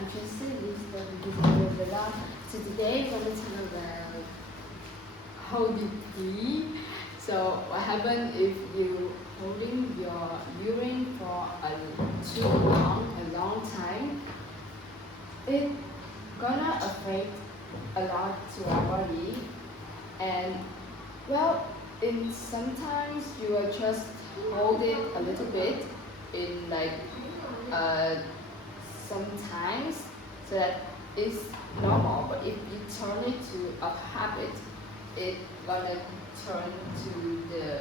I'm Jessie, this is the beginning of the lab. So today we're going to talk about holding pee. So what happens if you holding your urine for a long time? It's gonna affect a lot to our body, and well, in sometimes you will just hold it a little bit in like sometimes, so that it's normal. But if you turn it to a habit, it's gonna turn to the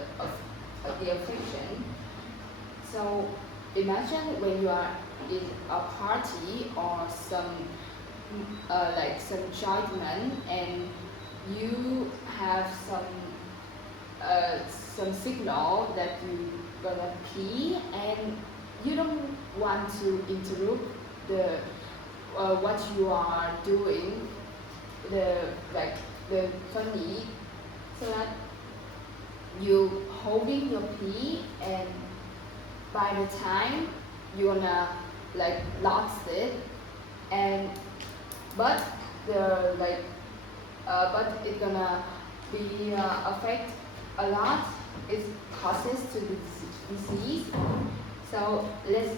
affliction. So imagine when you are in a party or some enjoyment, and you have some signal that you gonna pee, and you don't want to interrupt the what you are doing, the funny, so that you holding your pee, and by the time you're gonna lost it, and but but it's gonna be affect a lot. It causes to the disease. So let's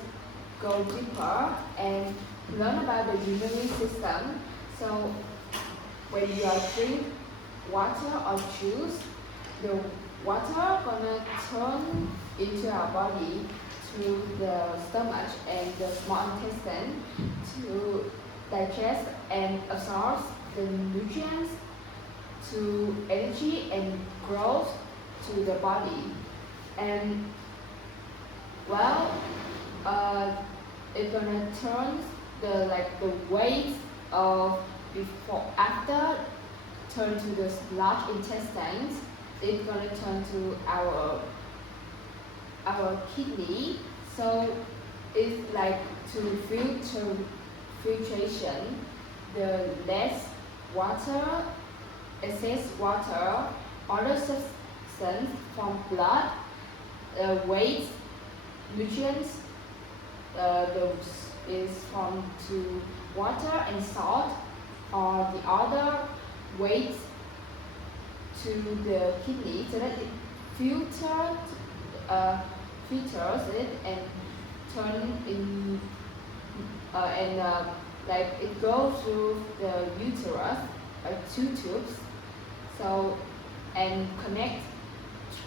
go deeper and learn about the immune system. So when you are drink water or juice, the water gonna turn into our body through the stomach and the small intestine to digest and absorb the nutrients to energy and growth to the body. And well, it's gonna turn the weight of before after turn to the large intestines. It's gonna turn to our kidney. So it's like to filtration the less water, excess water, other substance from blood, waste, nutrients, those is from to water and salt, or the other waste to the kidney, so that it filters it and turn in it goes through the uterus, two tubes, so and connect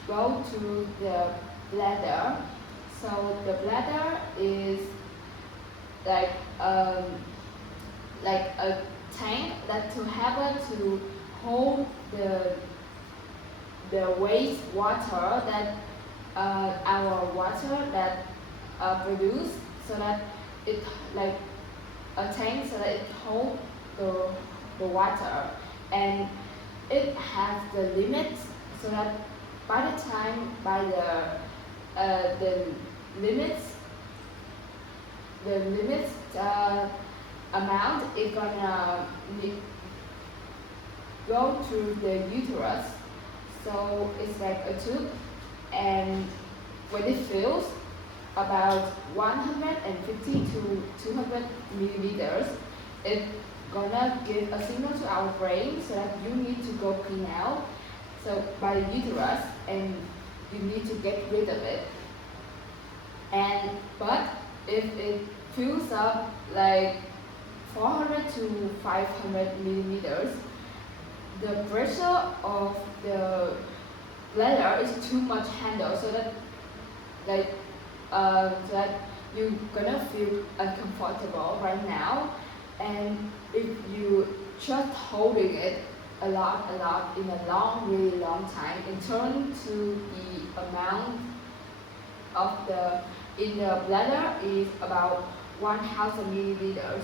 go to the bladder. So the bladder is like a tank that to happen to hold the waste water that our water that produce, so that it like a tank, so that it hold the water, and it has the limits, so that by the time by the limits amount, it's gonna go through the uterus. So it's like a tube, and when it fills about 150 to 200 milliliters, it's gonna give a signal to our brain, so that you need to go clean out, so by the uterus, and you need to get rid of it. And but if it fills up like 400 to 500 milliliters, the pressure of the bladder is too much handle, so that so that you're gonna feel uncomfortable right now. And if you just holding it a lot in a really long time, and turn to the amount of the in the bladder is about 1000 milliliters,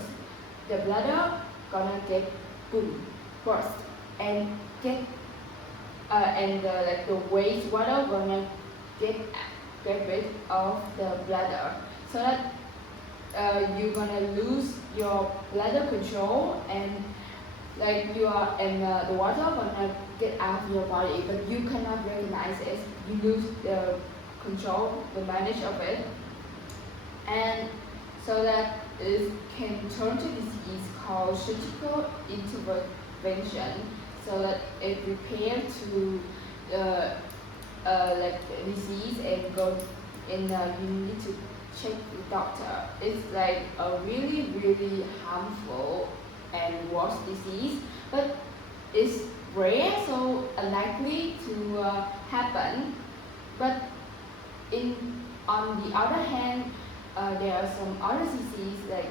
the bladder gonna get boom, burst, and get and the waste water gonna get rid of the bladder, so that you're gonna lose your bladder control, and the water gonna get out of your body, but you cannot recognize it. You lose the control, the manage of it. And so that it can turn to disease called surgical intervention, so that it prepare to like disease and go and you need to check the doctor. It's like a really harmful and worse disease, but it's rare, so unlikely to happen. But on the other hand, there are some other diseases like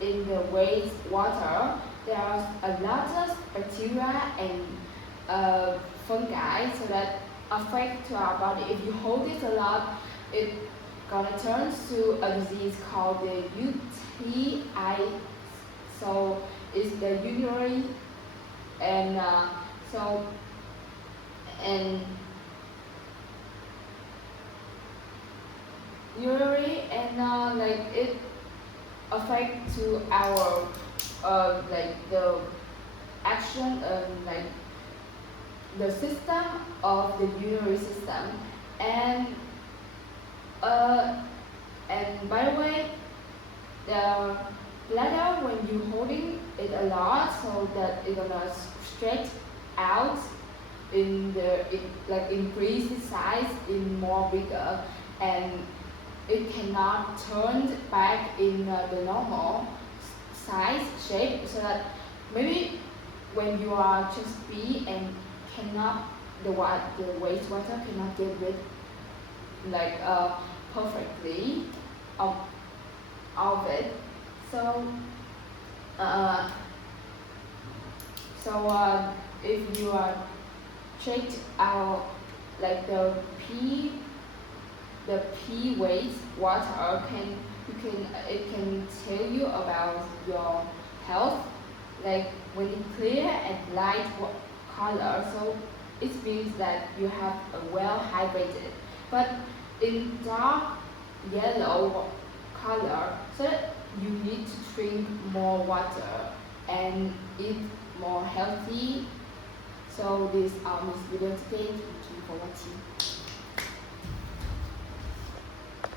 in the wastewater. There are a lot of bacteria and fungi, so that affect to our body. If you hold it a lot, it gonna turn to a disease called the UTI. So it's the urinary and urinary and like it affect to our like the action like the system of the urinary system and by the way, the bladder, when you holding it a lot, so that it's gonna stretch out like increase the size in more bigger, and it cannot turn back in the normal size shape, so that maybe when you are just pee and cannot the wastewater cannot get rid like perfectly of it. So if you are checked out like the pee waste water it can tell you about your health, like when it's clear and light color, so it means that you have a well hydrated. But in dark yellow color, so you need to drink more water and eat more healthy. So this is video today. Thank you for watching.